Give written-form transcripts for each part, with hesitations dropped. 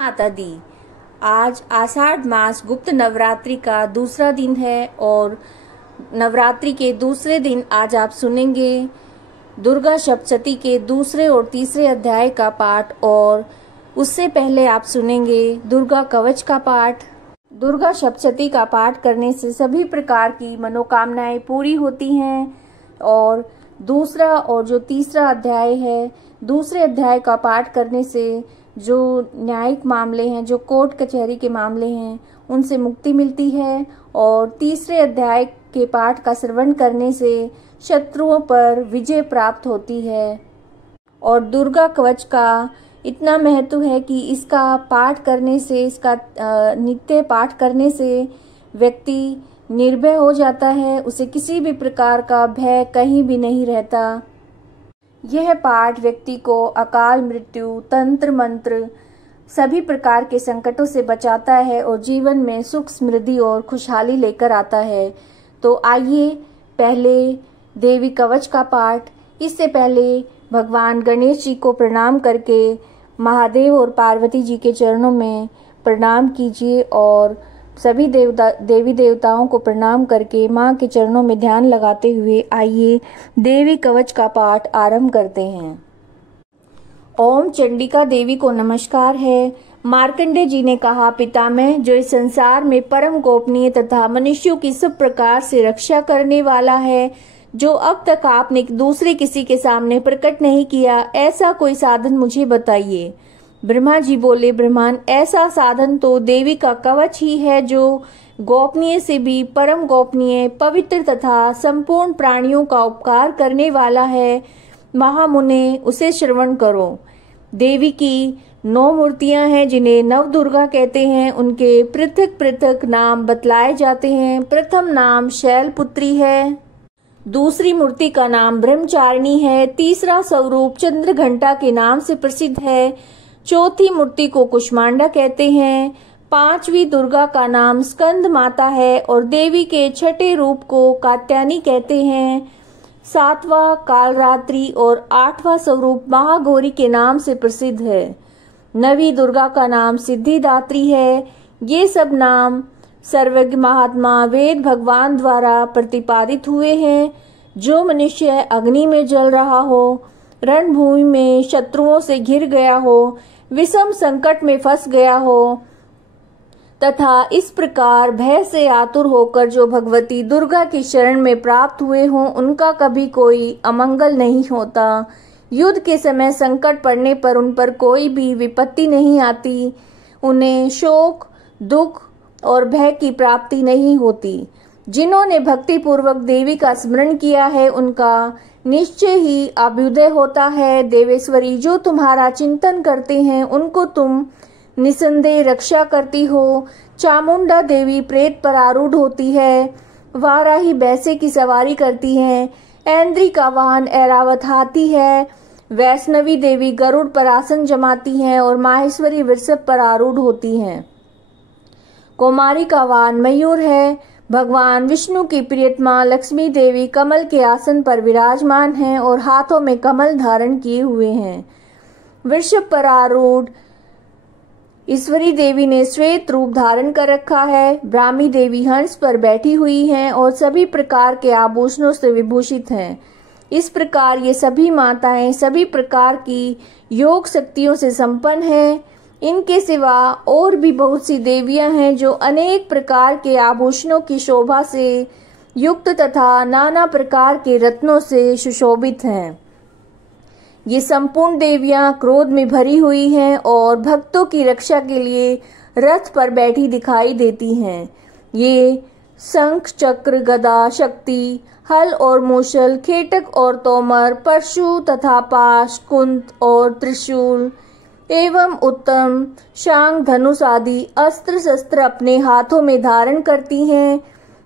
माता दी। आज आषाढ़ मास गुप्त नवरात्रि का दूसरा दिन है और नवरात्रि के दूसरे दिन आज आप सुनेंगे दुर्गा सप्तशती के दूसरे और तीसरे अध्याय का पाठ और उससे पहले आप सुनेंगे दुर्गा कवच का पाठ। दुर्गा सप्तशती का पाठ करने से सभी प्रकार की मनोकामनाएं पूरी होती हैं और दूसरा और जो तीसरा अध्याय है, दूसरे अध्याय का पाठ करने से जो न्यायिक मामले हैं, जो कोर्ट कचहरी के मामले हैं, उनसे मुक्ति मिलती है और तीसरे अध्याय के पाठ का श्रवण करने से शत्रुओं पर विजय प्राप्त होती है। और दुर्गा कवच का इतना महत्व है कि इसका पाठ करने से, इसका नित्य पाठ करने से व्यक्ति निर्भय हो जाता है, उसे किसी भी प्रकार का भय कहीं भी नहीं रहता। यह पाठ व्यक्ति को अकाल मृत्यु, तंत्र मंत्र सभी प्रकार के संकटों से बचाता है और जीवन में सुख समृद्धि और खुशहाली लेकर आता है। तो आइए पहले देवी कवच का पाठ। इससे पहले भगवान गणेश जी को प्रणाम करके महादेव और पार्वती जी के चरणों में प्रणाम कीजिए और सभी देवी देवताओं को प्रणाम करके माँ के चरणों में ध्यान लगाते हुए आइए देवी कवच का पाठ आरंभ करते हैं। ओम चंडिका देवी को नमस्कार है। मार्कंडेय जी ने कहा, पितामह, जो इस संसार में परम गोपनीय तथा मनुष्यों की सब प्रकार से रक्षा करने वाला है, जो अब तक आपने दूसरे किसी के सामने प्रकट नहीं किया, ऐसा कोई साधन मुझे बताइए। ब्रह्मा जी बोले, ब्रह्मांड, ऐसा साधन तो देवी का कवच ही है, जो गोपनीय से भी परम गोपनीय, पवित्र तथा संपूर्ण प्राणियों का उपकार करने वाला है। महामुने, उसे श्रवण करो। देवी की 9 मूर्तियां हैं जिन्हें नव दुर्गा कहते हैं। उनके पृथक पृथक नाम बतलाए जाते हैं। प्रथम नाम शैलपुत्री है, दूसरी मूर्ति का नाम ब्रह्मचारिणी है, तीसरा स्वरूप चंद्रघंटा के नाम से प्रसिद्ध है, चौथी मूर्ति को कुष्मांडा कहते हैं, पांचवी दुर्गा का नाम स्कंद माता है और देवी के छठे रूप को कात्यायनी कहते हैं, सातवां कालरात्रि और आठवां स्वरूप महागौरी के नाम से प्रसिद्ध है, नवी दुर्गा का नाम सिद्धिदात्री है। ये सब नाम सर्वज्ञ महात्मा वेद भगवान द्वारा प्रतिपादित हुए हैं। जो मनुष्य अग्नि में जल रहा हो, रणभूमि में शत्रुओं से घिर गया हो, विषम संकट में फंस गया हो तथा इस प्रकार भय से आतुर होकर जो भगवती दुर्गा की शरण में प्राप्त हुए हों, उनका कभी कोई अमंगल नहीं होता। युद्ध के समय संकट पड़ने पर उन पर कोई भी विपत्ति नहीं आती। उन्हें शोक, दुख और भय की प्राप्ति नहीं होती। जिन्होंने भक्ति पूर्वक देवी का स्मरण किया है, उनका निश्चय ही अभ्युदय होता है। देवेश्वरी, जो तुम्हारा चिंतन करते हैं, उनको तुम निसंदेह रक्षा करती हो। चामुंडा देवी प्रेत पर आरूढ़ होती है, वाराही भैंसे की सवारी करती हैं, ऐन्द्री का वाहन ऐरावत हाथी है, वैष्णवी देवी गरुड़ पर आसन जमाती हैं और माहेश्वरी वृषभ पर आरूढ़ होती हैं, कुमारी का वाहन मयूर है। भगवान विष्णु की प्रियतमा लक्ष्मी देवी कमल के आसन पर विराजमान हैं और हाथों में कमल धारण किए हुए हैं। वृषभ पर आरूढ़ ईश्वरी देवी ने श्वेत रूप धारण कर रखा है। ब्राह्मी देवी हंस पर बैठी हुई हैं और सभी प्रकार के आभूषणों से विभूषित हैं। इस प्रकार ये सभी माताएं सभी प्रकार की योग शक्तियों से संपन्न हैं। इनके सिवा और भी बहुत सी देवियां हैं जो अनेक प्रकार के आभूषणों की शोभा से युक्त तथा नाना प्रकार के रत्नों से सुशोभित हैं। ये संपूर्ण देवियां क्रोध में भरी हुई हैं और भक्तों की रक्षा के लिए रथ पर बैठी दिखाई देती हैं। ये शंख, चक्र, गदा, शक्ति, हल और मूसल, खेटक और तोमर, परशु तथा पाश, कुंत और त्रिशूल एवं उत्तम शांग, धनुष आदि अस्त्र शस्त्र अपने हाथों में धारण करती हैं।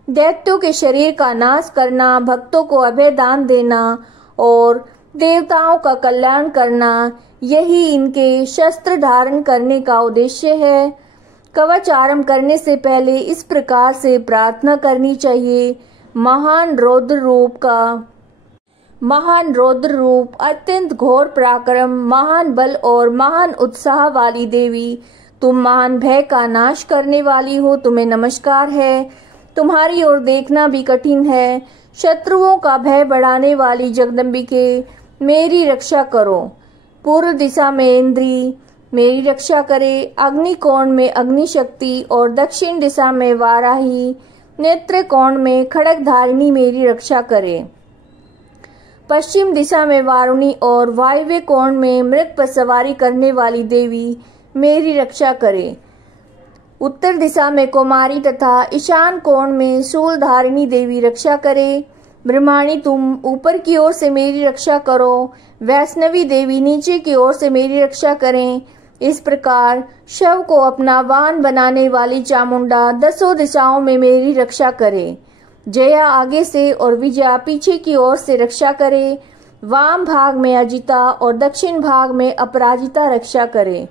दैत्यों के शरीर का नाश करना, भक्तों को अभय दान देना और देवताओं का कल्याण करना, यही इनके शस्त्र धारण करने का उद्देश्य है। कवच आरंभ करने से पहले इस प्रकार से प्रार्थना करनी चाहिए। महान रौद्र रूप, अत्यंत घोर पराक्रम, महान बल और महान उत्साह वाली देवी, तुम महान भय का नाश करने वाली हो, तुम्हें नमस्कार है। तुम्हारी ओर देखना भी कठिन है। शत्रुओं का भय बढ़ाने वाली जगदम्बिके, मेरी रक्षा करो। पूर्व दिशा में इंद्री मेरी रक्षा करे। अग्निकोण में अग्निशक्ति और दक्षिण दिशा में वाराही, नेत्र कोण में खड्गधारिणी मेरी रक्षा करे। पश्चिम दिशा में वारुणी और वायव्य कोण में मृग पर सवारी करने वाली देवी मेरी रक्षा करे। उत्तर दिशा में कुमारी तथा ईशान कोण में शूलधारिणी देवी रक्षा करे। ब्रह्माणी तुम ऊपर की ओर से मेरी रक्षा करो। वैष्णवी देवी नीचे की ओर से मेरी रक्षा करें। इस प्रकार शव को अपना वाहन बनाने वाली चामुंडा दसों दिशाओं में मेरी रक्षा करे। जया आगे से और विजया पीछे की ओर से रक्षा करे। वाम भाग में अजिता और दक्षिण भाग में अपराजिता रक्षा करे।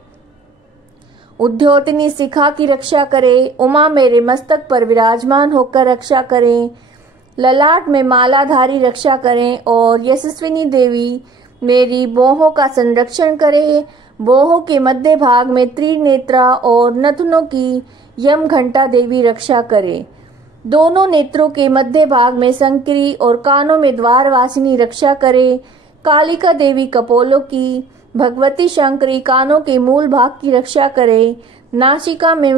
उद्योतनी शिखा की रक्षा करे। उमा मेरे मस्तक पर विराजमान होकर रक्षा करें। ललाट में मालाधारी रक्षा करें और यशस्विनी देवी मेरी बोहों का संरक्षण करे। बोहों के मध्य भाग में त्रिनेत्रा और नथुनों की यम घंटा देवी रक्षा करे। दोनों नेत्रों के मध्य भाग में संकरी और कानों में द्वारवासिनी रक्षा करे। कालिका देवी कपोलों की, भगवती शंकरी कानों के मूल भाग की रक्षा करे। नासिका में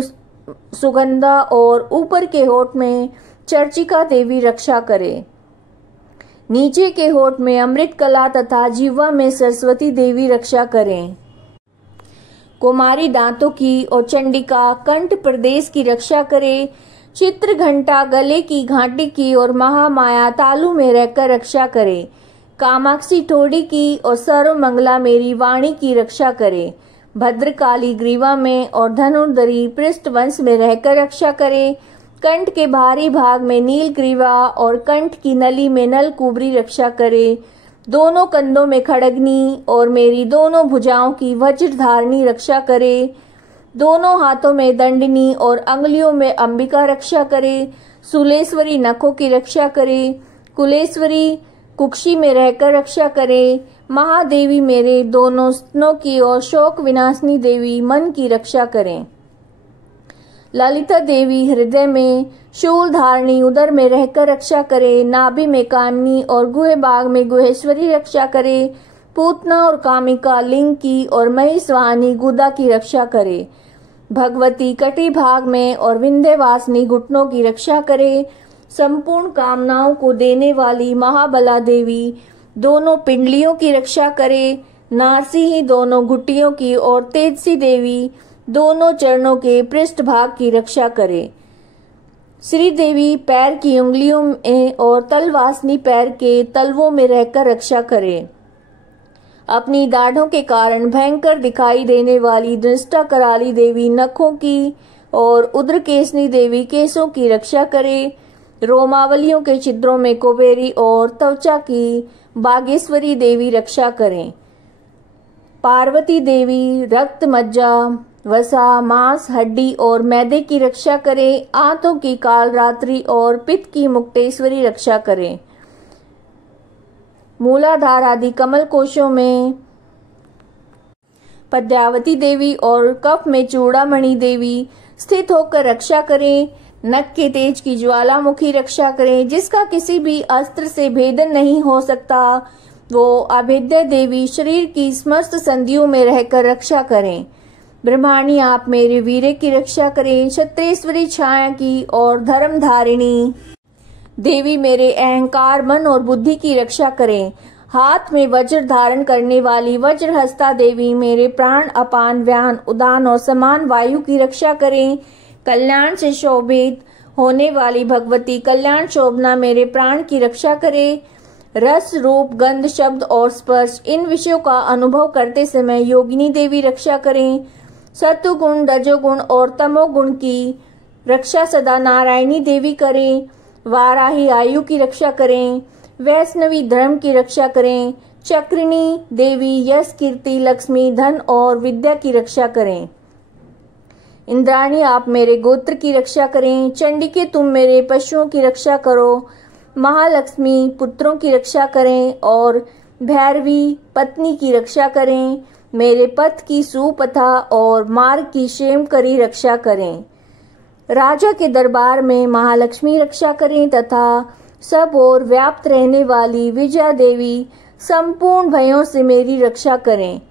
सुगंधा और ऊपर के होठ में चर्चिका देवी रक्षा करे। नीचे के होठ में अमृत कला तथा जिह्वा में सरस्वती देवी रक्षा करें। कुमारी दांतों की और चंडिका कंठ प्रदेश की रक्षा करे। चित्र घंटा गले की घाटी की और महामाया तालु में रहकर रक्षा करे। कामाक्षी ठोड़ी की और सर्वमंगला मेरी वाणी की रक्षा करे। भद्रकाली ग्रीवा में और धनुर्धरी पृष्ठ वंश में रहकर रक्षा करे। कंठ के बाहरी भाग में नील ग्रीवा और कंठ की नली में नल कुबरी रक्षा करे। दोनों कंधों में खड़गनी और मेरी दोनों भुजाओं की वज्रधारणी रक्षा करे। दोनों हाथों में दंडनी और अंगुलियों में अंबिका रक्षा करे। सुलेश्वरी नखों की रक्षा करे। कुलेश्वरी कुक्षी में रहकर रक्षा करे। महादेवी मेरे दोनों स्तनों की और शोक विनाशनी देवी मन की रक्षा करें। ललिता देवी हृदय में, शूल धारणी उदर में रहकर रक्षा करे। नाभि में कामिनी और गुहे बाग में गुहेश्वरी रक्षा करे। पूतना और कामिका लिंग की और महिषवाहिनी गुदा की रक्षा करे। भगवती कटी भाग में और विंध्यवासिनी घुटनों की रक्षा करे। संपूर्ण कामनाओं को देने वाली महाबला देवी दोनों पिंडलियों की रक्षा करे। नारसिंही दोनों घुटियों की और तेजसी देवी दोनों चरणों के पृष्ठ भाग की रक्षा करे। श्री देवी पैर की उंगलियों में और तलवासनी पैर के तलवों में रहकर रक्षा करे। अपनी दाढ़ों के कारण भयंकर दिखाई देने वाली दृष्टा कराली देवी नखों की और उद्रकेशनी देवी केसों की रक्षा करे। रोमावलियों के छिद्रों में कुबेरी और त्वचा की बागेश्वरी देवी रक्षा करें। पार्वती देवी रक्त, मज्जा, वसा, मांस, हड्डी और मैदे की रक्षा करे। आंतों की कालरात्रि और पित्त की मुक्तेश्वरी रक्षा करें। मूलाधार आदि कमल कोशों में पद्यावती देवी और कफ में चूड़ामणि देवी स्थित होकर रक्षा करें। नख के तेज की ज्वालामुखी रक्षा करें, जिसका किसी भी अस्त्र से भेदन नहीं हो सकता। वो अभेद्य देवी शरीर की समस्त संधियों में रहकर रक्षा करें। ब्रह्माणी आप मेरे वीर की रक्षा करें। क्षत्रेश्वरी छाया की और धर्मधारिणी देवी मेरे अहंकार, मन और बुद्धि की रक्षा करें। हाथ में वज्र धारण करने वाली वज्रहस्ता देवी मेरे प्राण, अपान, व्यान, उदान और समान वायु की रक्षा करें। कल्याण से शोभित होने वाली भगवती कल्याण शोभना मेरे प्राण की रक्षा करे। रस, रूप, गंध, शब्द और स्पर्श इन विषयों का अनुभव करते समय योगिनी देवी रक्षा करें। सत्वगुण, रजोगुण और तमोगुण की रक्षा सदा नारायणी देवी करें। वाराही आयु की रक्षा करें। वैष्णवी धर्म की रक्षा करें। चक्रिणी देवी यश, कीर्ति, लक्ष्मी, धन और विद्या की रक्षा करें। इंद्राणी आप मेरे गोत्र की रक्षा करें। चंडिके तुम मेरे पशुओं की रक्षा करो। महालक्ष्मी पुत्रों की रक्षा करें और भैरवी पत्नी की रक्षा करें। मेरे पथ की सुपथा और मार्ग की क्षेम करी रक्षा करें। राजा के दरबार में महालक्ष्मी रक्षा करें तथा सब ओर व्याप्त रहने वाली विजया देवी संपूर्ण भयों से मेरी रक्षा करें।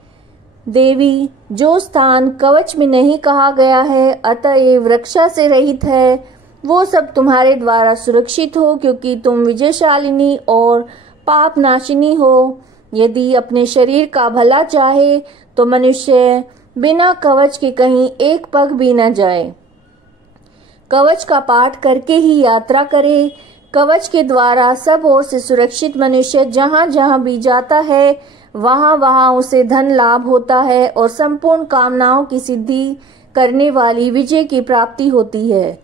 देवी, जो स्थान कवच में नहीं कहा गया है अतएव रक्षा से रहित है, वो सब तुम्हारे द्वारा सुरक्षित हो, क्योंकि तुम विजयशालिनी और पाप नाशिनी हो। यदि अपने शरीर का भला चाहे तो मनुष्य बिना कवच के कहीं एक पग भी न जाए। कवच का पाठ करके ही यात्रा करे। कवच के द्वारा सब ओर से सुरक्षित मनुष्य जहाँ जहाँ भी जाता है वहाँ वहाँ उसे धन लाभ होता है और संपूर्ण कामनाओं की सिद्धि करने वाली विजय की प्राप्ति होती है।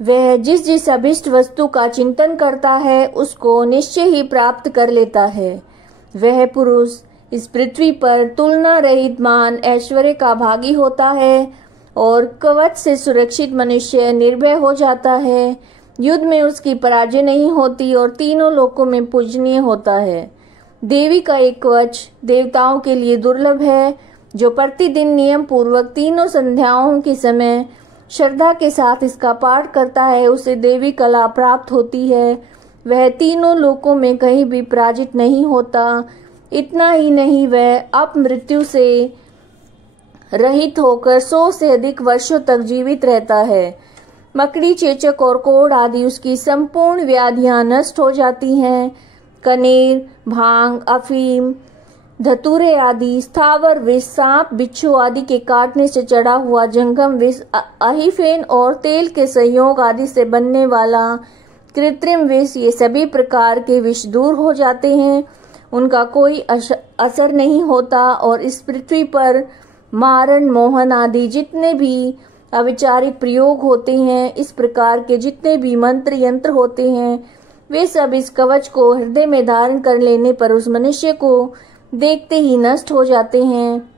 वह जिस जिस अभिष्ट वस्तु का चिंतन करता है उसको निश्चय ही प्राप्त कर लेता है। वह पुरुष इस पृथ्वी पर तुलना रहित मान ऐश्वर्य का भागी होता है और कवच से सुरक्षित मनुष्य निर्भय हो जाता है। युद्ध में उसकी पराजय नहीं होती और तीनों लोकों में पूजनीय होता है। देवी का एक कवच देवताओं के लिए दुर्लभ है। जो प्रतिदिन नियम पूर्वक तीनों संध्याओं के समय श्रद्धा के साथ इसका पाठ करता है उसे देवी कला प्राप्त होती है। वह तीनों लोकों में कहीं भी पराजित नहीं होता। इतना ही नहीं, वह अपमृत्यु से रहित होकर 100 से अधिक वर्षों तक जीवित रहता है। मकड़ी, चेचक और कोढ़ आदि उसकी संपूर्ण व्याधियां नष्ट हो जाती हैं। कनेर, भांग, अफीम, धतूरे आदि स्थावर विष, सांप, बिच्छू आदि के काटने से चढ़ा हुआ जंगम विष, अहिफेन और तेल के संयोग आदि से बनने वाला कृत्रिम विष, ये सभी प्रकार के विष दूर हो जाते हैं। उनका कोई असर नहीं होता और इस पृथ्वी पर मारण, मोहन आदि जितने भी अविचारिक प्रयोग होते हैं, इस प्रकार के जितने भी मंत्र यंत्र होते हैं, वे सब इस कवच को हृदय में धारण कर लेने पर उस मनुष्य को देखते ही नष्ट हो जाते हैं।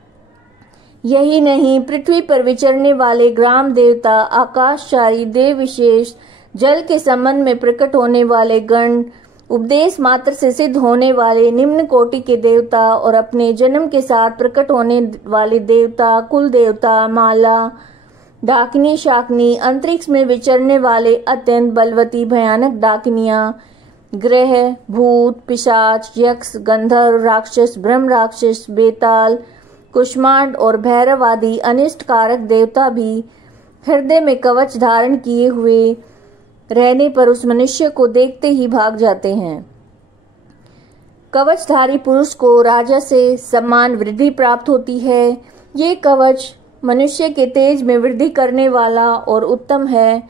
यही नहीं, पृथ्वी पर विचरने वाले ग्राम देवता, आकाशचारी देव विशेष, जल के संबंध में प्रकट होने वाले गण, उपदेश मात्र से सिद्ध होने वाले निम्न कोटि के देवता और अपने जन्म के साथ प्रकट होने वाले देवता, कुल देवता, माला, डाकिनी, शाकिनी, अंतरिक्ष में विचरने वाले अत्यंत बलवती भयानक डाकिनियां, ग्रह, भूत, पिशाच, यक्ष, गंधर्व, राक्षस, ब्रह्म राक्षस, बेताल, कुष्मांड और भैरव आदि अनिष्ट कारक देवता भी हृदय में कवच धारण किए हुए रहने पर उस मनुष्य को देखते ही भाग जाते हैं। कवचधारी पुरुष को राजा से सम्मान वृद्धि प्राप्त होती है। ये कवच मनुष्य के तेज में वृद्धि करने वाला और उत्तम है।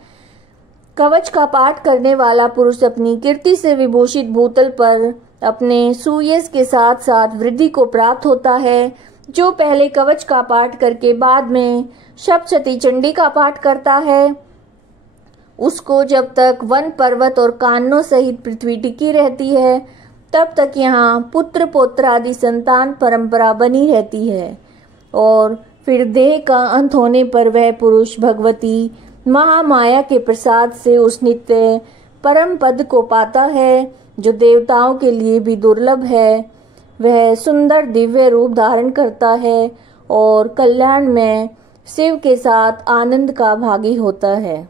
कवच का पाठ करने वाला पुरुष अपनी कीर्ति से विभूषित भूतल पर अपने सुयश के साथ साथ वृद्धि को प्राप्त होता है। जो पहले कवच का पाठ करके बाद में सप्तशती चंडी का पाठ करता है, उसको जब तक वन, पर्वत और काननों सहित पृथ्वी टिकी रहती है तब तक यहाँ पुत्र पौत्र आदि संतान परंपरा बनी रहती है और फिर देह का अंत होने पर वह पुरुष भगवती महामाया के प्रसाद से उस नित्य परम पद को पाता है जो देवताओं के लिए भी दुर्लभ है। वह सुंदर दिव्य रूप धारण करता है और कल्याण में शिव के साथ आनंद का भागी होता है।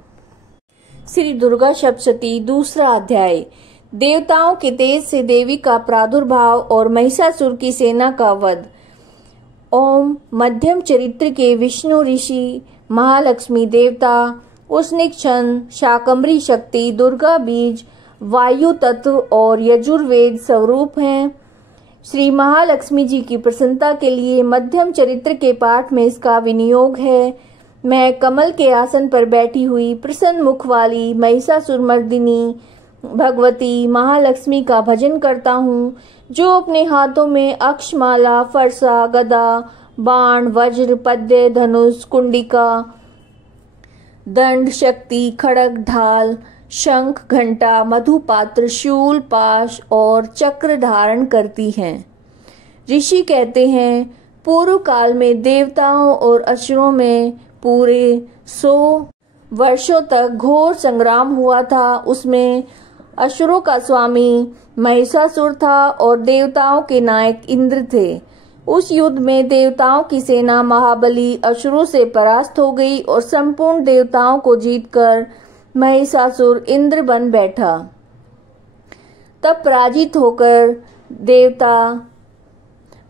श्री दुर्गा सप्तशती दूसरा अध्याय। देवताओं के तेज से देवी का प्रादुर्भाव और महिषासुर की सेना का वध। ओम मध्यम चरित्र के विष्णु ऋषि महालक्ष्मी देवता उष्णिक क्षण शाकंभरी शक्ति दुर्गा बीज वायु तत्व और यजुर्वेद स्वरूप हैं। श्री महालक्ष्मी जी की प्रसन्नता के लिए मध्यम चरित्र के पाठ में इसका विनियोग है। मैं कमल के आसन पर बैठी हुई प्रसन्न मुख वाली महिषासुरमर्दिनी भगवती महालक्ष्मी का भजन करता हूँ, जो अपने हाथों में अक्षमाला, फरसा, गदा, बाण, वज्र, पद्य, धनुष, कुंडिका, दंड, शक्ति, खड़ग, ढाल, शंख, घंटा, मधुपात्र, शूल, पाश और चक्र धारण करती हैं। ऋषि कहते हैं, पूर्व काल में देवताओं और असुरों में पूरे 100 वर्षों तक घोर संग्राम हुआ था। उसमें असुरों का स्वामी महिषासुर था और देवताओं के नायक इंद्र थे। उस युद्ध में देवताओं की सेना महाबली असुरों से परास्त हो गई और संपूर्ण देवताओं को जीतकर महिषासुर इंद्र बन बैठा। तब पराजित होकर देवता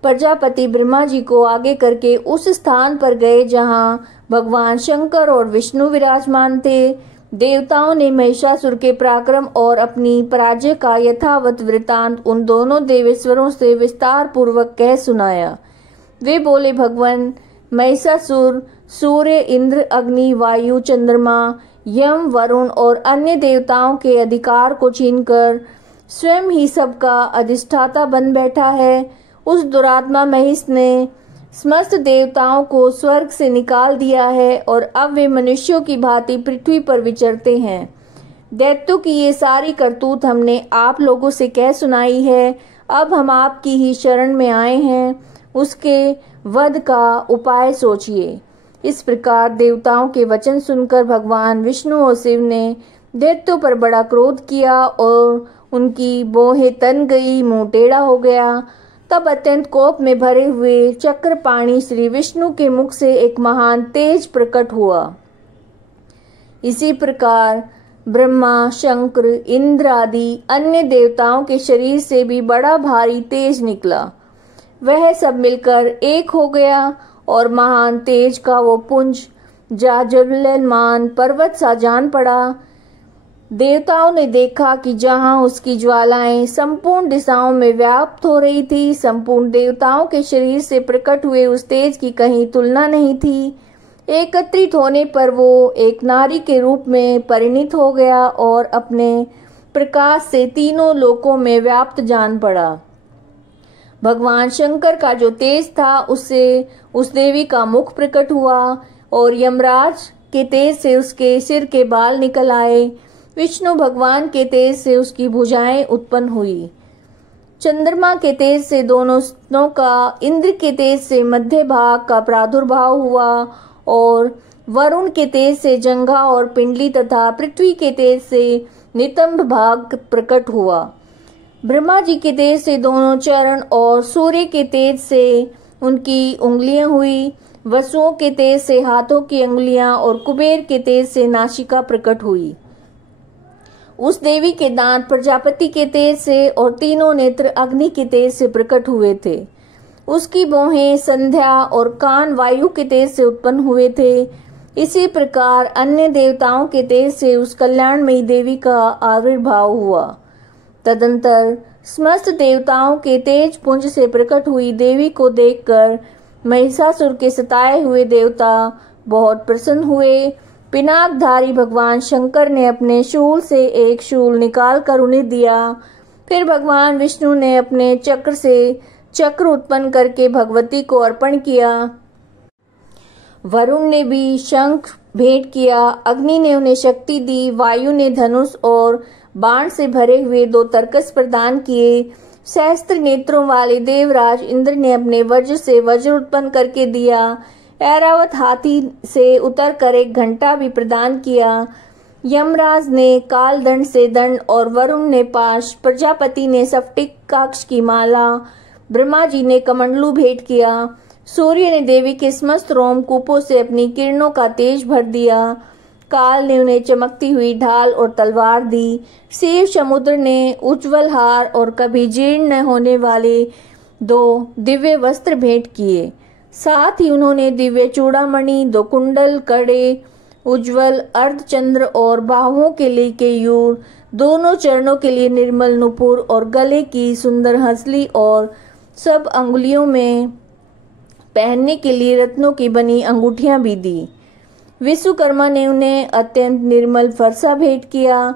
प्रजापति ब्रह्मा जी को आगे करके उस स्थान पर गए जहां भगवान शंकर और विष्णु विराजमान थे। देवताओं ने महिषासुर के पराक्रम और अपनी पराजय का यथावत वृतांत उन दोनों देवेश्वरों से विस्तार पूर्वक कह सुनाया। वे बोले, भगवान, महिषासुर सूर्य, इंद्र, अग्नि, वायु, चंद्रमा, यम, वरुण और अन्य देवताओं के अधिकार को छीनकर स्वयं ही सबका अधिष्ठाता बन बैठा है। उस दुरात्मा महिष ने समस्त देवताओं को स्वर्ग से निकाल दिया है और अब वे मनुष्यों की भांति पृथ्वी पर विचरते हैं। दैत्यों की ये सारी करतूत हमने आप लोगों से कह सुनाई है। अब हम आपकी ही शरण में आए हैं, उसके वध का उपाय सोचिए। इस प्रकार देवताओं के वचन सुनकर भगवान विष्णु और शिव ने दैत्यों पर बड़ा क्रोध किया और उनकी भौहें तन गई, मुंह टेढ़ा हो गया। तब अत्यंत कोप में भरे हुए चक्रपाणी श्री विष्णु के मुख से एक महान तेज प्रकट हुआ। इसी प्रकार ब्रह्मा, शंकर, इंद्र आदि अन्य देवताओं के शरीर से भी बड़ा भारी तेज निकला। वह सब मिलकर एक हो गया और महान तेज का वो पुंज जाज्वल्यमान पर्वत सा जान पड़ा। देवताओं ने देखा कि जहां उसकी ज्वालाएं संपूर्ण दिशाओं में व्याप्त हो रही थी, संपूर्ण देवताओं के शरीर से प्रकट हुए उस तेज की कहीं तुलना नहीं थी। एकत्रित होने पर वो एक नारी के रूप में परिणित हो गया और अपने प्रकाश से तीनों लोकों में व्याप्त जान पड़ा। भगवान शंकर का जो तेज था उससे उस देवी का मुख प्रकट हुआ और यमराज के तेज से उसके सिर के बाल निकल आए। विष्णु भगवान के तेज से उसकी भुजाएं उत्पन्न हुई। चंद्रमा के तेज से दोनों का, इंद्र के तेज से मध्य भाग का प्रादुर्भाव हुआ और वरुण के तेज से जंघा और पिंडली तथा पृथ्वी के तेज से नितंब भाग प्रकट हुआ। ब्रह्मा जी के तेज से दोनों चरण और सूर्य के तेज से उनकी उंगलियां हुई। वसुओं के तेज से हाथों की उंगलियां और कुबेर के तेज से नासिका प्रकट हुई। उस देवी के दांत प्रजापति के तेज से और तीनों नेत्र अग्नि के तेज से प्रकट हुए थे। उसकी भौहें संध्या और कान वायु के तेज से उत्पन्न हुए थे। इसी प्रकार अन्य देवताओं के तेज से उस कल्याणमयी देवी का आविर्भाव हुआ। तदंतर समस्त देवताओं के तेज पुंज से प्रकट हुई देवी को देखकर महिषासुर के सताए हुए देवता बहुत प्रसन्न हुए। पिनाकधारी भगवान शंकर ने अपने शूल से एक शूल निकालकर उन्हें दिया। फिर भगवान विष्णु ने अपने चक्र से चक्र उत्पन्न करके भगवती को अर्पण किया। वरुण ने भी शंख भेंट किया। अग्नि ने उन्हें शक्ति दी। वायु ने धनुष और बाण से भरे हुए 2 तरकस प्रदान किए। सहस्त्र नेत्रों वाले देवराज इंद्र ने अपने वज्र से वज्र उत्पन्न करके दिया। ऐरावत हाथी से उतर कर एक घंटा भी प्रदान किया। यमराज ने काल दंड से दंड और वरुण ने पाश, प्रजापति ने स्फटिकाक्ष की माला, ब्रह्मा जी ने कमंडलू भेंट किया। सूर्य ने देवी के समस्त रोमकूपों से अपनी किरणों का तेज भर दिया। काल ने उन्हें चमकती हुई ढाल और तलवार दी। शिव समुद्र ने उज्ज्वल हार और कभी जीर्ण न होने वाले 2 दिव्य वस्त्र भेंट किए। साथ ही उन्होंने दिव्य चूड़ामणि, 2 कुंडल, कड़े, उज्ज्वल अर्धचंद्र और बाहुओं के लिए केयूर, दोनों चरणों के लिए निर्मल नुपुर और गले की सुंदर हंसली और सब अंगुलियों में पहनने के लिए रत्नों की बनी अंगूठियां भी दी। विश्वकर्मा ने उन्हें अत्यंत निर्मल फरसा भेंट किया।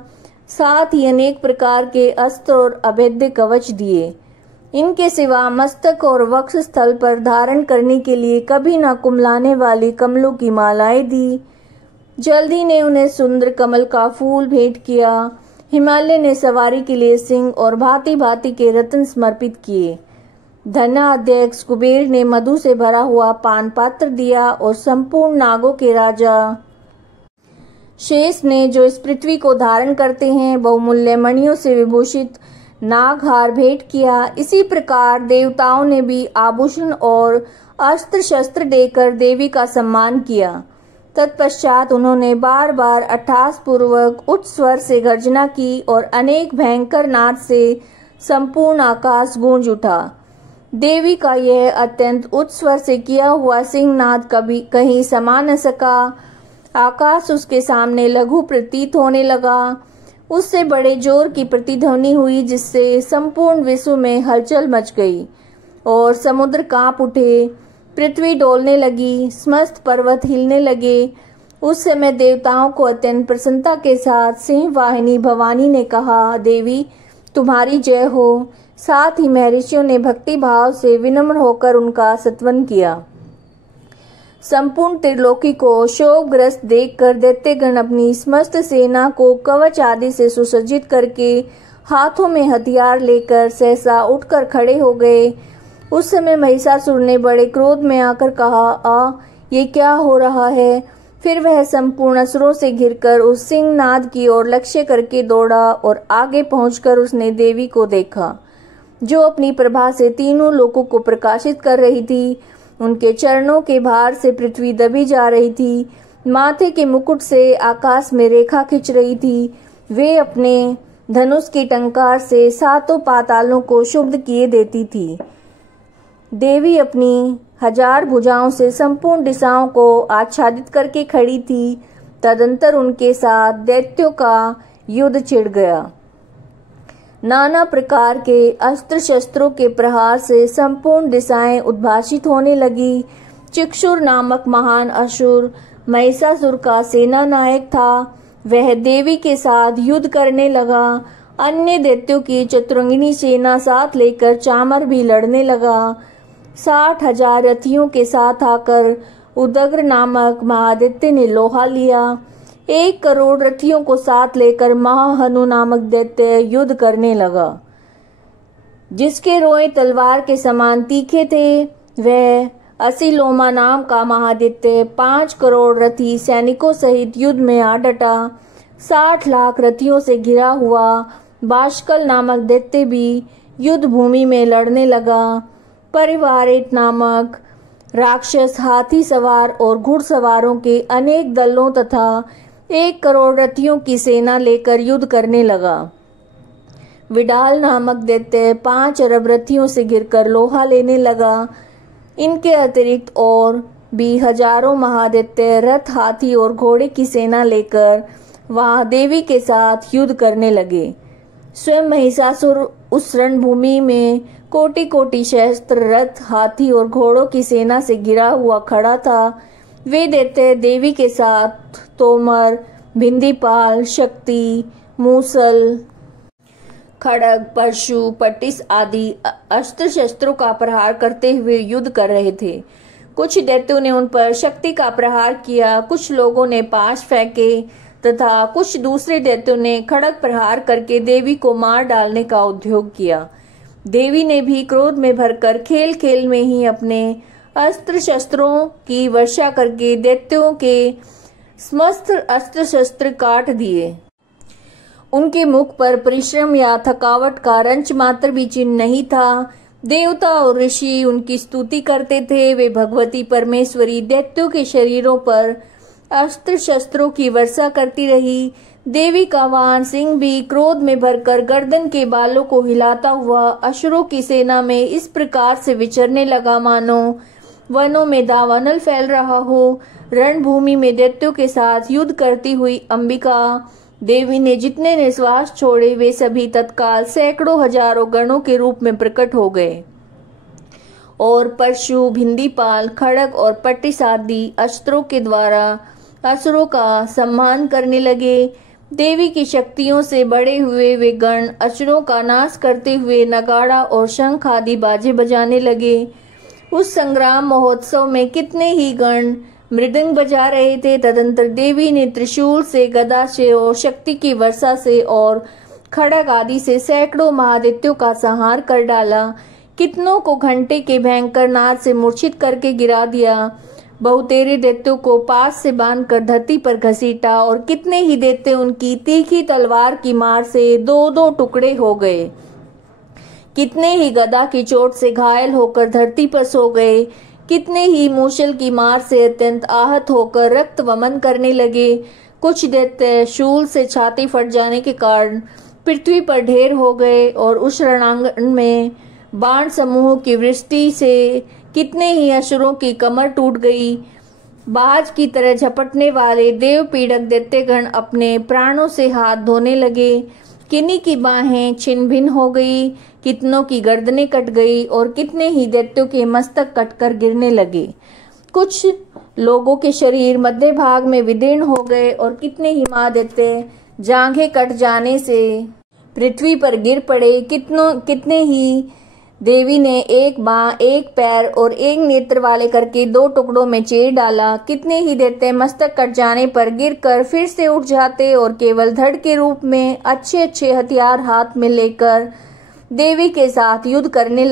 साथ ही अनेक प्रकार के अस्त्र और अभेद्य कवच दिए। इनके सिवा मस्तक और वक्ष स्थल पर धारण करने के लिए कभी न कुमलाने वाली कमलों की मालाएं दी। जल्दी ने उन्हें सुंदर कमल का फूल भेंट किया। हिमालय ने सवारी के लिए सिंह और भांति भांति के रत्न समर्पित किए। धनाध्यक्ष कुबेर ने मधु से भरा हुआ पान पात्र दिया और संपूर्ण नागों के राजा शेष ने, जो इस पृथ्वी को धारण करते हैं, बहुमूल्य मणियों से विभूषित नागहार भेंट किया। इसी प्रकार देवताओं ने भी आभूषण और अस्त्र शस्त्र देकर देवी का सम्मान किया। तत्पश्चात उन्होंने बार बार अट्टहास पूर्वक उच्च स्वर से गर्जना की और अनेक भयंकर नाद से संपूर्ण आकाश गूंज उठा। देवी का यह अत्यंत उच्च स्वर से किया हुआ सिंहनाद कभी कहीं समा न सका। आकाश उसके सामने लघु प्रतीत होने लगा। उससे बड़े जोर की प्रतिध्वनि हुई, जिससे संपूर्ण विश्व में हलचल मच गई और समुद्र कांप उठे, पृथ्वी डोलने लगी, समस्त पर्वत हिलने लगे। उस समय देवताओं को अत्यंत प्रसन्नता के साथ सिंह वाहिनी भवानी ने कहा, देवी तुम्हारी जय हो। साथ ही महर्षियों ने भक्ति भाव से विनम्र होकर उनका स्तवन किया। संपूर्ण त्रिलोकी को शोकग्रस्त देखकर दैत्यगण अपनी समस्त सेना को कवच आदि से सुसज्जित करके हाथों में हथियार लेकर सहसा उठकर खड़े हो गए। उस समय महिषासुर ने बड़े क्रोध में आकर कहा, ये क्या हो रहा है? फिर वह संपूर्ण असुरों से घिरकर उस सिंहनाद की ओर लक्ष्य करके दौड़ा और आगे पहुंचकर उसने देवी को देखा, जो अपनी प्रभा से तीनों लोकों को प्रकाशित कर रही थी। उनके चरणों के भार से पृथ्वी दबी जा रही थी, माथे के मुकुट से आकाश में रेखा खिंच रही थी। वे अपने धनुष की टंकार से सातों पातालों को शुद्ध किए देती थी। देवी अपनी 1000 भुजाओं से संपूर्ण दिशाओं को आच्छादित करके खड़ी थी। तदंतर उनके साथ दैत्यों का युद्ध छिड़ गया। नाना प्रकार के अस्त्र शस्त्रों के प्रहार से संपूर्ण दिशाएं उद्भासित होने लगी। चिक्षुर नामक महान असुर महिषासुर का सेना नायक था। वह देवी के साथ युद्ध करने लगा। अन्य दैत्यों की चतुरंगिनी सेना साथ लेकर चामर भी लड़ने लगा। 60,000 रथियों के साथ आकर उदग्र नामक महादैत्य ने लोहा लिया। 1 करोड़ रथियों को साथ लेकर महाहनु नामक दैत्य युद्ध करने लगा, जिसके रोए तलवार के समान तीखे थे। वह असिलोमा नाम का महादैत्य 5 करोड़ रथी सैनिकों सहित युद्ध में आ डटा। 60 लाख रथियों से घिरा हुआ बाष्कल नामक दैत्य भी युद्ध भूमि में लड़ने लगा। परिवारित नामक राक्षस हाथी सवार और घुड़सवारों के अनेक दलों तथा 1 करोड़ रथियों की सेना लेकर युद्ध करने लगा। विडाल नामक दैत्य 5 अरब रथियों से घिरकर लोहा लेने लगा। इनके अतिरिक्त और भी हजारों महादैत्य रथ, हाथी और घोड़े की सेना लेकर वहां देवी के साथ युद्ध करने लगे। स्वयं महिषासुर उस रणभूमि में कोटि कोटि शस्त्र, रथ, हाथी और घोड़ों की सेना से घिरा हुआ खड़ा था। वे दैत्य देवी के साथ तोमर, भिंदीपाल, शक्ति, मूसल, खड़ग, परशु, पट्टिस आदि अस्त्र शस्त्रों का प्रहार करते हुए युद्ध कर रहे थे। कुछ दैत्यों ने उन पर शक्ति का प्रहार किया, कुछ लोगों ने पाश फेंके तथा कुछ दूसरे दैत्यों ने खड़ग प्रहार करके देवी को मार डालने का उद्योग किया। देवी ने भी क्रोध में भरकर खेल खेल में ही अपने अस्त्र शस्त्रों की वर्षा करके दैत्यों के समस्त अस्त्र शस्त्र काट दिए। उनके मुख पर परिश्रम या थकावट का रंच मात्र भी चिन्ह नहीं था। देवता और ऋषि उनकी स्तुति करते थे। वे भगवती परमेश्वरी दैत्यों के शरीरों पर अस्त्र शस्त्रों की वर्षा करती रही। देवी का वाहन सिंह भी क्रोध में भरकर गर्दन के बालों को हिलाता हुआ असुरों की सेना में इस प्रकार से विचरने लगा, मानो वनों में दावानल फैल रहा हो। रणभूमि में दैत्यों के साथ युद्ध करती हुई अंबिका देवी ने जितने निश्वास छोड़े, वे सभी तत्काल सैकड़ों हजारों गणों के रूप में प्रकट हो गए और परशु, भिंदीपाल, खड़ग और पट्टिस आदि अस्त्रों के द्वारा असुरों का सम्मान करने लगे। देवी की शक्तियों से बड़े हुए वे गण असुरों का नाश करते हुए नगाड़ा और शंख आदि बाजे बजाने लगे। उस संग्राम महोत्सव में कितने ही गण मृदंग बजा रहे थे। तदंतर देवी ने त्रिशूल से, गदा से और शक्ति की वर्षा से और खड़ग आदि से सैकड़ों महादैत्यों का संहार कर डाला। कितनों को घंटे के भयंकर नाद से मूर्छित करके गिरा दिया। बहुतेरे दैत्यों को पास से बांधकर धरती पर घसीटा और कितने ही दैत्य उनकी तीखी तलवार की मार से 2-2 टुकड़े हो गए। कितने ही गदा की चोट से घायल होकर धरती पर सो गए, कितने ही मूसल की मार से अत्यंत आहत होकर रक्त वमन करने लगे। कुछ दैत्य शूल से छाती फट जाने के कारण पृथ्वी पर ढेर हो गए और उस रणांगण में बाण समूह की वृष्टि से कितने ही असुरों की कमर टूट गई। बाज की तरह झपटने वाले देव पीड़क दैत्यगण अपने प्राणों से हाथ धोने लगे। किन्हीं की बाहें छिन्न भिन्न हो गई, कितनों की गर्दनें कट गई और कितने ही दैत्यों के मस्तक कटकर गिरने लगे। कुछ लोगों के शरीर मध्य भाग में विदीर्ण हो गए और कितने ही महादैत्य जांघें कट जाने से पृथ्वी पर गिर पड़े। कितने ही देवी ने एक बाँ, एक पैर और एक नेत्र वाले करके 2 टुकड़ों में चीर डाला। कितने ही दैत्य मस्तक कट जाने पर गिरकर फिर से उठ जाते और केवल धड़ के रूप में अच्छे अच्छे हथियार हाथ में लेकर देवी के साथ युद्ध करने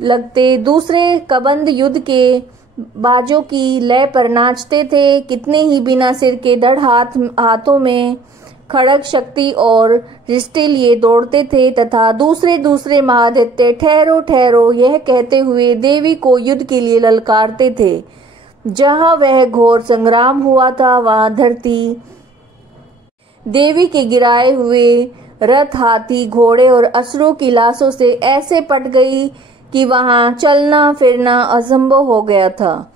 लगते। दूसरे कबंध युद्ध के बाजों की लय पर नाचते थे। कितने ही बिना सिर के धड़ हाथों में खड़ग शक्ति और रिष्टे लिए दौड़ते थे तथा दूसरे महादैत्य ठहरो ठहरो यह कहते हुए देवी को युद्ध के लिए ललकारते थे। जहां वह घोर संग्राम हुआ था वहां धरती देवी के गिराए हुए रथ, हाथी, घोड़े और असुरों की लाशों से ऐसे पट गई कि वहां चलना फिरना असंभव हो गया था।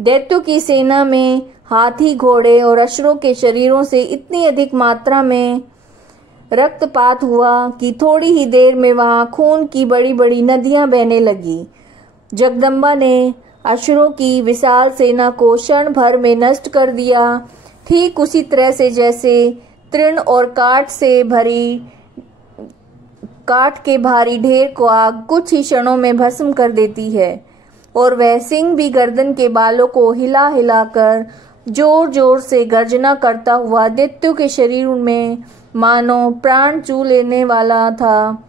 दैत्यों की सेना में हाथी, घोड़े और असुरों के शरीरों से इतनी अधिक मात्रा में रक्तपात हुआ कि थोड़ी ही देर में वहां खून की बड़ी बड़ी नदियां बहने लगी। जगदम्बा ने असुरों की विशाल सेना को क्षण भर में नष्ट कर दिया, ठीक उसी तरह से जैसे तृण और काट के भारी ढेर को आग कुछ ही क्षणों में भस्म कर देती है। और वह सिंह भी गर्दन के बालों को हिला हिलाकर जोर जोर से गर्जना करता हुआ दैत्यों के शरीर में मानो प्राण चू लेने वाला था।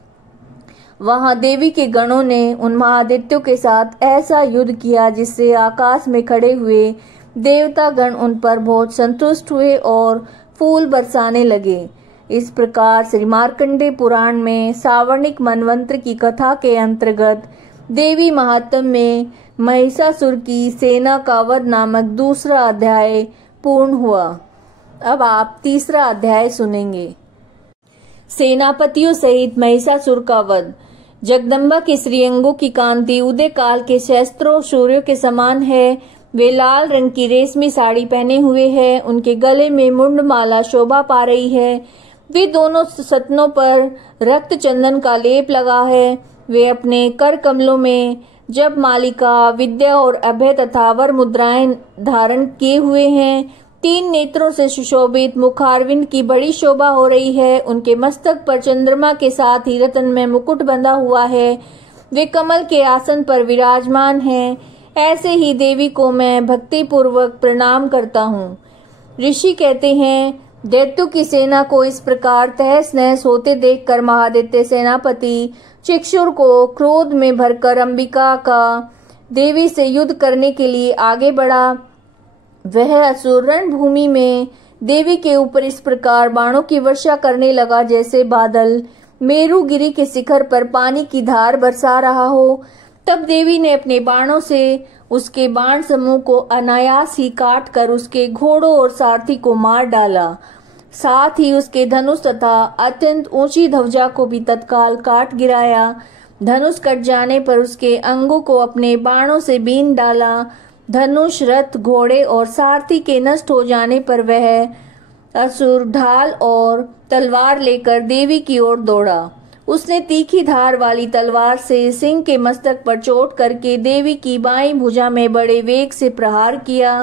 वहां देवी के गणों ने उन महादैत्यों के साथ ऐसा युद्ध किया जिससे आकाश में खड़े हुए देवता गण उन पर बहुत संतुष्ट हुए और फूल बरसाने लगे। इस प्रकार श्री मार्कंडेय पुराण में सावर्णिक मनवंतर की कथा के अंतर्गत देवी महात्म्य में महिषासुर की सेना का वध नामक दूसरा अध्याय पूर्ण हुआ। अब आप तीसरा अध्याय सुनेंगे। सेनापतियों सहित महिषासुर का वध। जगदम्बा के श्रीअंगों की कांति उदय काल के सहस्त्रों सूर्यों के समान है। वे लाल रंग की रेशमी साड़ी पहने हुए हैं। उनके गले में मुंडमाला शोभा पा रही है। वे दोनों सतनों पर रक्त चंदन का लेप लगा है। वे अपने कर कमलों में जप मालिका, विद्या और अभय तथा वर मुद्राएं धारण किए हुए हैं। 3 नेत्रों से सुशोभित मुखारविंद की बड़ी शोभा हो रही है। उनके मस्तक पर चंद्रमा के साथ ही रत्न में मुकुट बंधा हुआ है। वे कमल के आसन पर विराजमान हैं। ऐसे ही देवी को मैं भक्ति पूर्वक प्रणाम करता हूँ। ऋषि कहते हैं, दैत्यों की सेना को इस प्रकार तहस नहस होते देखकर महादैत्य सेनापति चिक्षुर को क्रोध में भरकर अंबिका का देवी से युद्ध करने के लिए आगे बढ़ा। वह असुर रणभूमि में देवी के ऊपर इस प्रकार बाणों की वर्षा करने लगा जैसे बादल मेरुगिरी के शिखर पर पानी की धार बरसा रहा हो। तब देवी ने अपने बाणों से उसके बाण समूह को अनायास ही काट कर उसके घोड़ों और सारथी को मार डाला। साथ ही उसके धनुष तथा अत्यंत ऊंची ध्वजा को भी तत्काल काट गिराया। धनुष कट जाने पर उसके अंगों को अपने बाणों से बीन डाला। धनुष, रथ, घोड़े और सारथी के नष्ट हो जाने पर वह असुर ढाल और तलवार लेकर देवी की ओर दौड़ा। उसने तीखी धार वाली तलवार से सिंह के मस्तक पर चोट करके देवी की बाईं भुजा में बड़े वेग से प्रहार किया।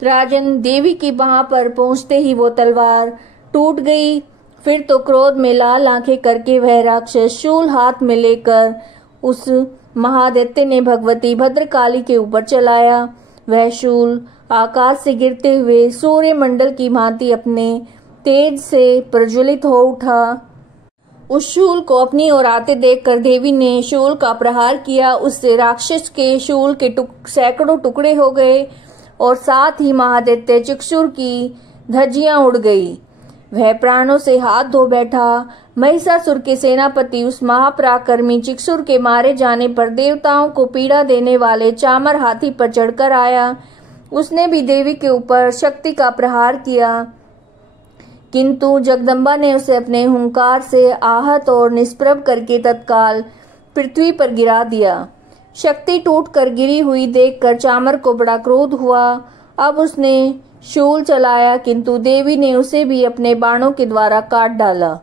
राजन, देवी की बाह पर पहुंचते ही वो तलवार टूट गई। फिर तो क्रोध में लाल आंखें करके वह राक्षस शूल हाथ में लेकर उस महादैत्य ने भगवती भद्रकाली के ऊपर चलाया। वह शूल आकाश से गिरते हुए सूर्य मंडल की भांति अपने तेज से प्रज्वलित हो उठा। उस शूल को अपनी ओर आते देखकर देवी ने शूल का प्रहार किया। उससे राक्षस के शूल के सैकड़ों टुकड़े हो गए और साथ ही महादैत्य चिक्षुर की धज्जियां उड़ गई। वह प्राणों से हाथ धो बैठा। महिषासुर के सेनापति उस महापराक्रमी चिक्षुर के मारे जाने पर देवताओं को पीड़ा देने वाले चामर हाथी पर चढ़कर आया। उसने भी देवी के ऊपर शक्ति का प्रहार किया, किंतु जगदम्बा ने उसे अपने हुंकार से आहत और निष्प्रभ करके तत्काल पृथ्वी पर गिरा दिया। शक्ति टूटकर गिरी हुई देखकर चामर को बड़ा क्रोध हुआ। अब उसने शूल चलाया, किंतु देवी ने उसे भी अपने बाणों के द्वारा काट डाला।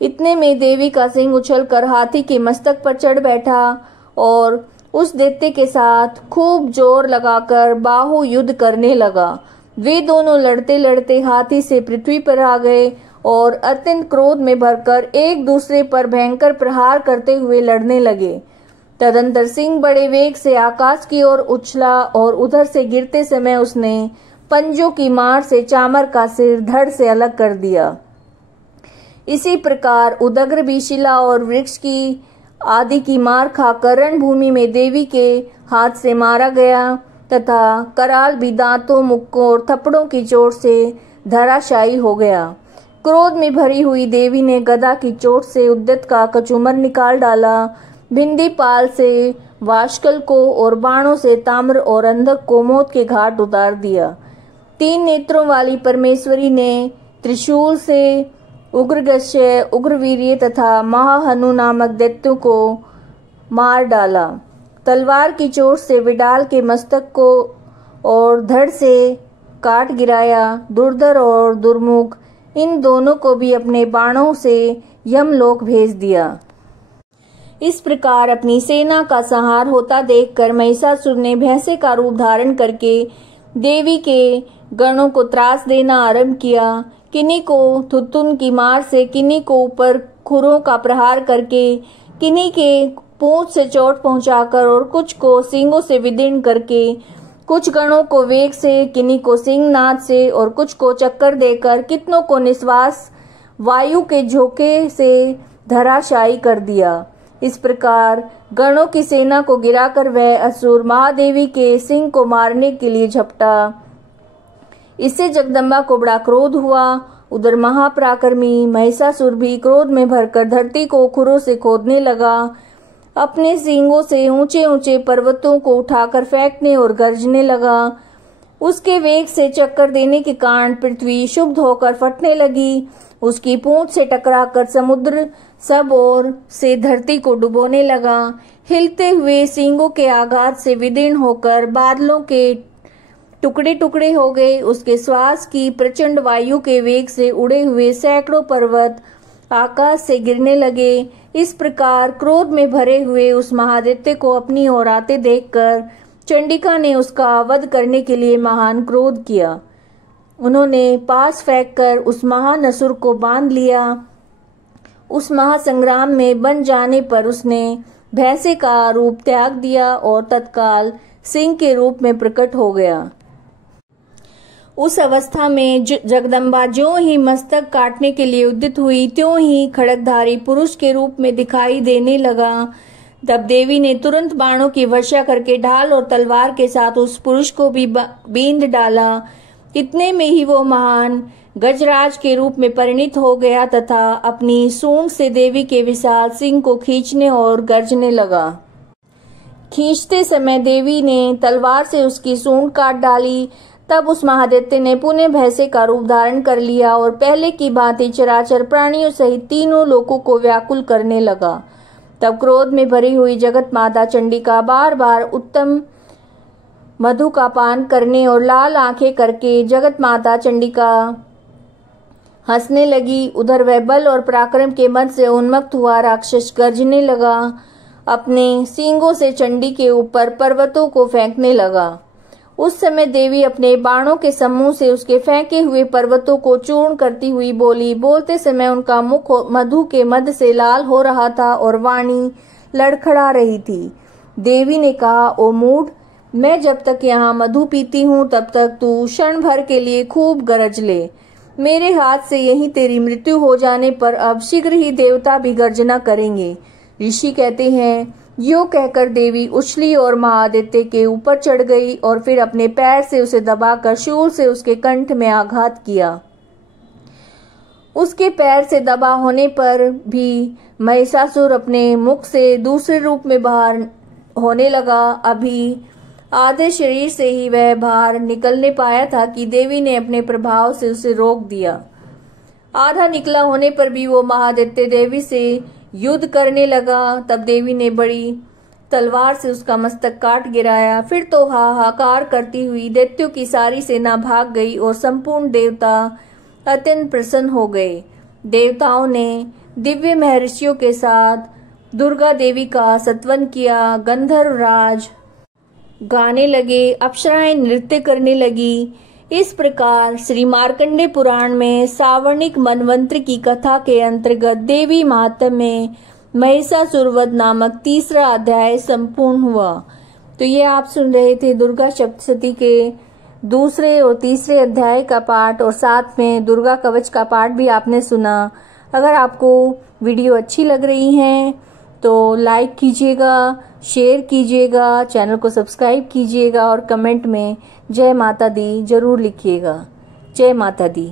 इतने में देवी का सिंह उछलकर हाथी के मस्तक पर चढ़ बैठा और उस दैत्य के साथ खूब जोर लगाकर बाहु युद्ध करने लगा। वे दोनों लड़ते लड़ते हाथी से पृथ्वी पर आ गए और अत्यंत क्रोध में भरकर एक दूसरे पर भयंकर प्रहार करते हुए लड़ने लगे। तदंतर सिंह बड़े वेग से आकाश की ओर उछला और उधर से गिरते समय उसने पंजों की मार से चामर का सिर धड़ से अलग कर दिया। इसी प्रकार उदग्र भी शिला और वृक्ष की आदि की मार खाकर रणभूमि में देवी के हाथ से मारा गया तथा कराल भी दांतों, मुक्कों और थप्पड़ों की चोट से धराशायी हो गया। क्रोध में भरी हुई देवी ने गदा की चोट से उद्यत का कचूमर निकाल डाला। भिंडी पाल से वाशकल को और बाणों से ताम्र और अंधक को मौत के घाट उतार दिया। 3 नेत्रों वाली परमेश्वरी ने त्रिशूल से उग्रगस्य, उग्रवीर्य तथा महाहनु नामक दैत्यों को मार डाला। तलवार की चोट से विडाल के मस्तक को और धड़ से काट गिराया। दुर्धर और दुर्मुख इन दोनों को भी अपने बाणों से यमलोक भेज दिया। इस प्रकार अपनी सेना का संहार होता देखकर महिषासुर ने भैंसे का रूप धारण करके देवी के गणों को त्रास देना आरंभ किया। किन्हीं को थुतुन की मार से, किन्हीं को ऊपर खुरों का प्रहार करके, किन्हीं के पूंछ से चोट पहुंचाकर और कुछ को सींगों से विदीर्ण करके, कुछ गणों को वेग से, किन्हीं को सिंहनाद से और कुछ को चक्कर देकर, कितनों को निश्वास वायु के झोंके से धराशायी कर दिया। इस प्रकार गणों की सेना को गिराकर वह असुर महादेवी के सिंह को मारने के लिए झपटा। इससे जगदम्बा को बड़ा क्रोध हुआ। उधर महापराक्रमी महिषासुर भी क्रोध में भरकर धरती को खुरों से खोदने लगा। अपने सींगों से ऊंचे ऊंचे पर्वतों को उठाकर फेंकने और गरजने लगा। उसके वेग से चक्कर देने के कारण पृथ्वी क्षुब्ध होकर फटने लगी। उसकी पूंछ से टकराकर समुद्र सब ओर से धरती को डुबोने लगा। हिलते हुए सींगों के आघात से विदीर्ण होकर बादलों के टुकड़े टुकड़े हो गए। उसके श्वास की प्रचंड वायु के वेग से उड़े हुए सैकड़ों पर्वत आकाश से गिरने लगे। इस प्रकार क्रोध में भरे हुए उस महादैत्य को अपनी ओर आते देखकर चंडिका ने उसका वध करने के लिए महान क्रोध किया। उन्होंने पास फेंककर उस महान असुर को बांध लिया। उस महासंग्राम में बन जाने पर उसने भैंसे का रूप त्याग दिया और तत्काल सिंह के रूप में प्रकट हो गया। उस अवस्था में जगदम्बा जो ही मस्तक काटने के लिए उद्यत हुई, त्यों ही खड़गधारी पुरुष के रूप में दिखाई देने लगा। तब देवी ने तुरंत बाणों की वर्षा करके ढाल और तलवार के साथ उस पुरुष को भी बींध डाला। इतने में ही वो महान गजराज के रूप में परिणित हो गया तथा अपनी सूंड से देवी के विशाल सिंह को खींचने और गर्जने लगा। खींचते समय देवी ने तलवार से उसकी सूंड काट डाली। तब उस महादैत्य ने पुनः भैंसे का रूप धारण कर लिया और पहले की भांति चराचर प्राणियों सहित तीनों लोकों को व्याकुल करने लगा। तब क्रोध में भरी हुई जगत माता चंडिका बार बार उत्तम मधु का पान करने और लाल आंखें करके जगत माता चंडिका हंसने लगी। उधर वह बल और पराक्रम के मद से उन्मत्त हुआ राक्षस गर्जने लगा। अपने सींगों से चंडी के ऊपर पर्वतों को फेंकने लगा। उस समय देवी अपने बाणों के समूह से उसके फेंके हुए पर्वतों को चूर्ण करती हुई बोली। बोलते समय उनका मुख मधु के मद से लाल हो रहा था और वाणी लड़खड़ा रही थी। देवी ने कहा, ओ मूढ़, मैं जब तक यहाँ मधु पीती हूँ तब तक तू क्षण भर के लिए खूब गरज ले। मेरे हाथ से यहीं तेरी मृत्यु हो जाने पर अब शीघ्र ही देवता भी गर्जना करेंगे। ऋषि कहते हैं, यो कहकर देवी उछली और महादित्य के ऊपर चढ़ गई और फिर अपने पैर से उसे दबाकर शूल से उसके कंठ में आघात किया। उसके पैर से दबा होने पर भी महिषासुर अपने मुख से दूसरे रूप में बाहर होने लगा। अभी आधे शरीर से ही वह बाहर निकलने पाया था कि देवी ने अपने प्रभाव से उसे रोक दिया। आधा निकला होने पर भी वो महादैत्य देवी से युद्ध करने लगा। तब देवी ने बड़ी तलवार से उसका मस्तक काट गिराया। फिर तो हाहाकार करती हुई दैत्यों की सारी सेना भाग गई और संपूर्ण देवता अत्यंत प्रसन्न हो गए। देवताओं ने दिव्य महर्षियों के साथ दुर्गा देवी का स्तवन किया। गंधर्व राज गाने लगे, अप्सराएं नृत्य करने लगी। इस प्रकार श्री मार्कंडे पुराण में सावर्णिक मनवंतर की कथा के अंतर्गत देवी महात्म्य में महिषासुरवध नामक तीसरा अध्याय संपूर्ण हुआ। तो ये आप सुन रहे थे दुर्गा सप्तशती के दूसरे और तीसरे अध्याय का पाठ, और साथ में दुर्गा कवच का पाठ भी आपने सुना। अगर आपको वीडियो अच्छी लग रही है तो लाइक कीजिएगा, शेयर कीजिएगा, चैनल को सब्सक्राइब कीजिएगा और कमेंट में जय माता दी जरूर लिखिएगा। जय माता दी।